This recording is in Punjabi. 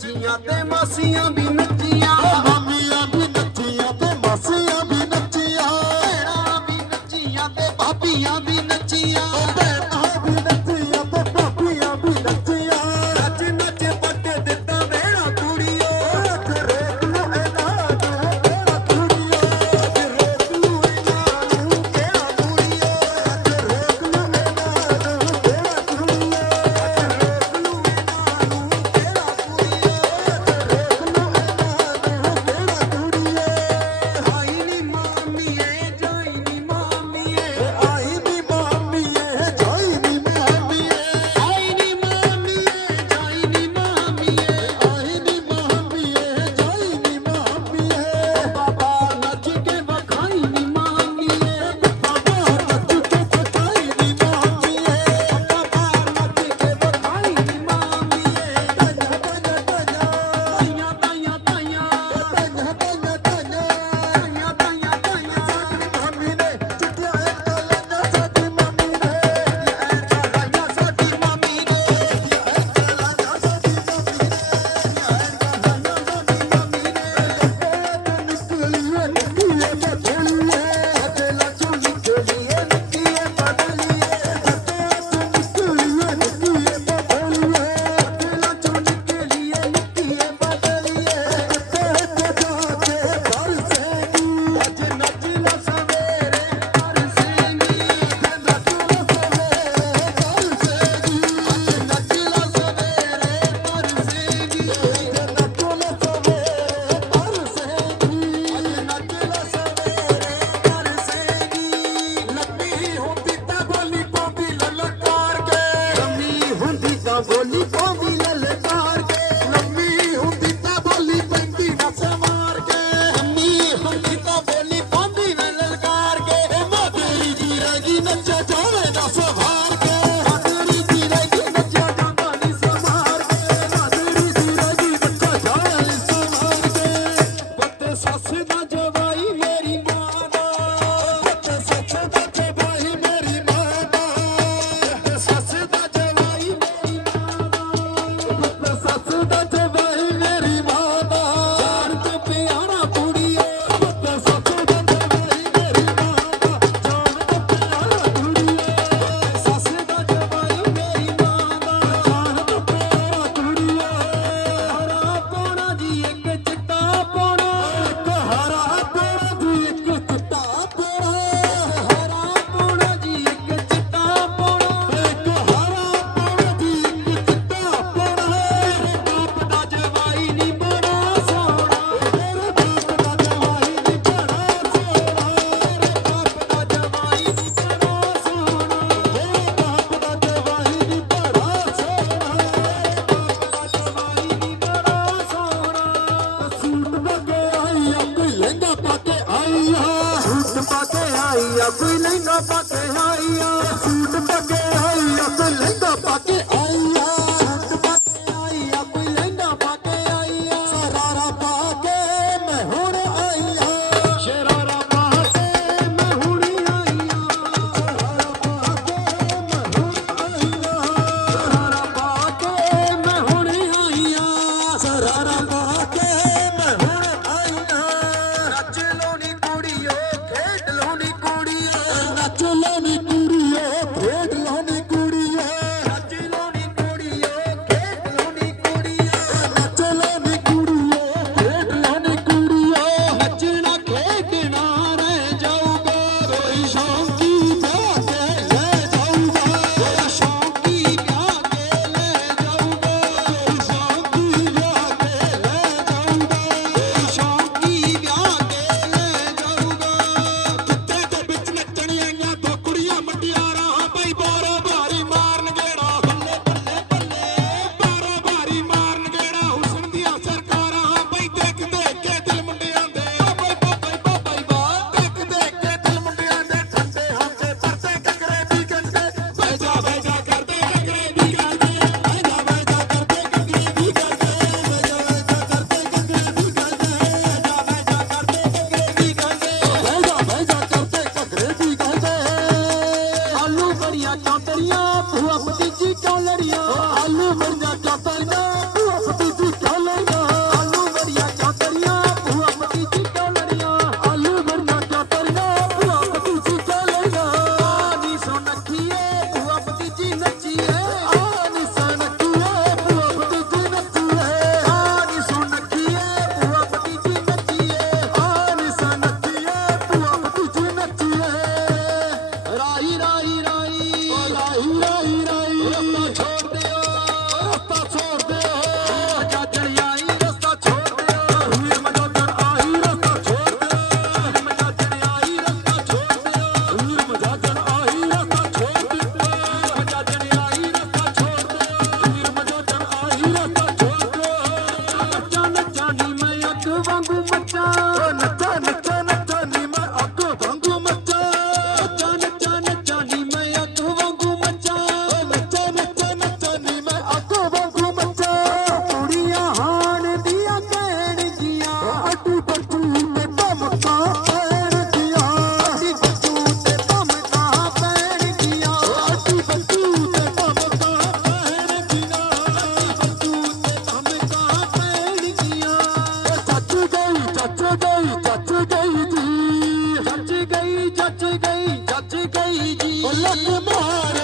ਨੱਚੀਆਂ ਤੇ ਮਾਸੀਆਂ ਵੀ ਨੱਚੀਆਂ। ਕੋਈ ਲੈਣਾ ਪੱਕੇ ਹਾਈਆਂ ਗਈ ਜੱਜ ਗਈ ਜੀ ਜੱਜ ਗਈ ਜੱਜ ਗਈ ਜੱਜ ਗਈ ਜੀ। ਉਹ ਲੱਗ ਮਾਰ